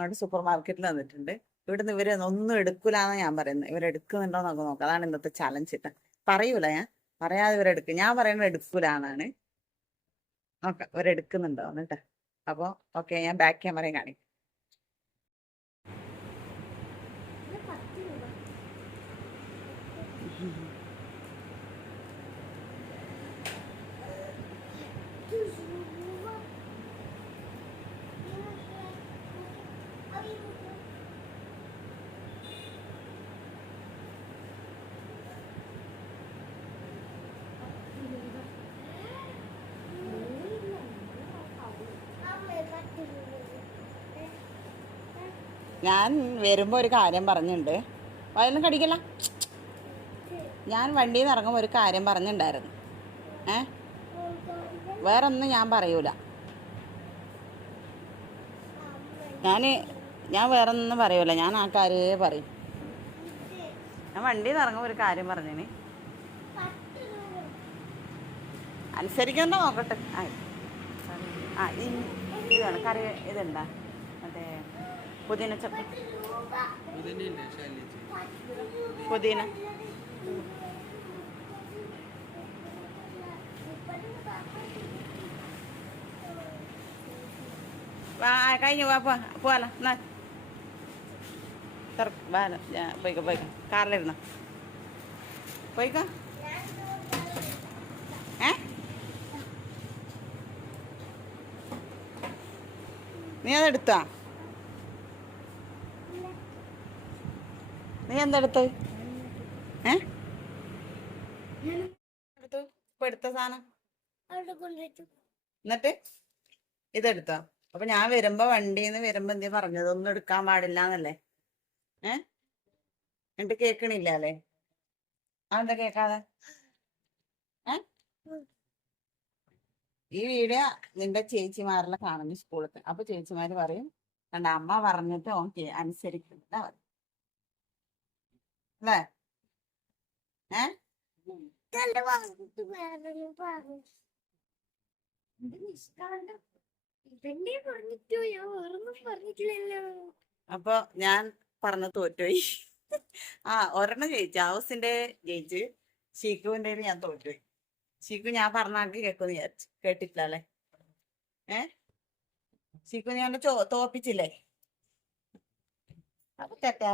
കൊണ്ട് സൂപ്പർ മാർക്കറ്റിൽ വന്നിട്ടുണ്ട്. ഇവിടുന്ന് ഇവർ ഒന്നും എടുക്കൂലെന്ന് ഞാൻ പറയുന്നത് ഇവരെടുക്കുന്നുണ്ടോ എന്നൊക്കെ നോക്കാം. അതാണ് ഇന്നത്തെ ചാലഞ്ച് ഇട്ട പറയൂല ഞാൻ. പറയാതെ ഇവരെടുക്കും ഞാൻ പറയുന്നത് എടുക്കൂലാണ് നോക്കാം ഇവരെടുക്കുന്നുണ്ടോ എന്നിട്ട്. അപ്പൊ ഓക്കെ. ഞാൻ ബാക്ക് ക്യാമറയും കാണിക്കാം. ഞാൻ വരുമ്പോൾ ഒരു കാര്യം പറഞ്ഞിട്ടുണ്ട് വയലൊന്നും കടിക്കല്ല. ഞാൻ വണ്ടിയിൽ നിന്ന് ഇറങ്ങുമ്പോൾ ഒരു കാര്യം പറഞ്ഞിട്ടുണ്ടായിരുന്നു ഏ? വേറൊന്നും ഞാൻ പറയൂല. ഞാൻ ഞാൻ വേറൊന്നും പറയൂല. ഞാൻ ആ കാര്യമേ പറയും. ഞാൻ വണ്ടിയിൽ നിന്ന് ഇറങ്ങുമ്പോൾ ഒരു കാര്യം പറഞ്ഞേ അനുസരിക്കണ്ട നോക്കട്ടെ. ആ ഇതാണ് കറി ഇതുണ്ടാ? മറ്റേ പുതിന ആ, കഴിഞ്ഞു വാ പോവാലോ എന്നാ. തുറക്ക് പോയിക്കോ പോയിക്കോ കാറിലിരുന്ന. പോയിക്കോ. ഏ? നീ അതെടുത്താ? നീ എന്തെടുത്ത്? ഏ? എടുത്തു ഇപ്പൊ എടുത്ത സാധനം. അവിടെ കൊണ്ടുവച്ചു. എന്നിട്ട് ഇതെടുത്തോ. അപ്പൊ ഞാൻ വരുമ്പോ വണ്ടിന്ന് വരുമ്പോ എന്തേ പറഞ്ഞത് ഒന്നും എടുക്കാൻ പാടില്ല എന്നല്ലേ ഏ? എന്നിട്ട് കേക്കണില്ല അല്ലേ? അതെന്താ കേക്കാതെ? ഏ? ഈ വീഡിയോ നിന്റെ ചേച്ചിമാരെല്ലാം കാണുന്നു സ്കൂളിൽ അപ്പൊ ചേച്ചിമാര് പറയും കണ്ട അമ്മ പറഞ്ഞിട്ട് ഓക്കെ അനുസരിക്കുന്നില്ല പറയും അല്ലേ ഏ തന്റെ ഭാഗത്ത് വേറൊരു ഭാഗം ഇത് നിഷ്കളങ്കം ഇതന്നെ പറഞ്ഞിട്ടോ ഞാൻ അപ്പൊ ഞാൻ പറഞ്ഞ തോറ്റുപോയി. ആ ഒരെണ്ണം ജയിച്ചു ഹൗസിന്റെ ജയിച്ച് ഷീക്കുവിന്റെ ഞാൻ തോറ്റുപോയി. ഷീക്കു ഞാൻ പറഞ്ഞാക്കി കേൾക്കുമെന്ന് വിചാരിച്ചു. കേട്ടിട്ടില്ല അല്ലേ ഏ? ഷീക്കു ഞാൻ തോപ്പിച്ചില്ലേ? അപ്പൊ തെറ്റാ.